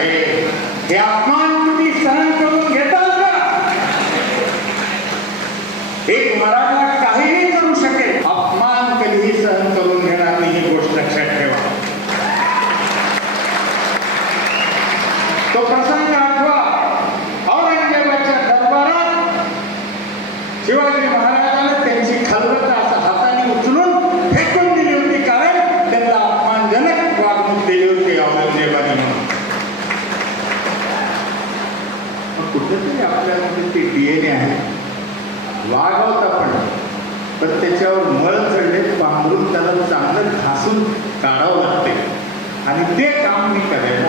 अरे हे अपमान तुम्ही सहन करून घेताल का? एक मराठा काहीही करू शकेल, अपमान कधीही सहन करून घेणार नाही, ही गोष्ट लक्षात ठेवा. तो प्रसंग आठवा. औरंगजेबाच्या दरबारात शिवाजी महाराजांना त्यांची खलबत असं हाताने उचलून फेकून दिली होती, कारण त्यांना अपमानजनक वागणूक दिली होती औरंगजेबाने. म्हणून कुठेतरी आपल्यामध्ये ते डीएनए आहे. वागवत आपण, पण त्याच्यावर मळ चढले पांघरून त्याला चांगलं घासून काढावं लागते, आणि ते काम मी करायला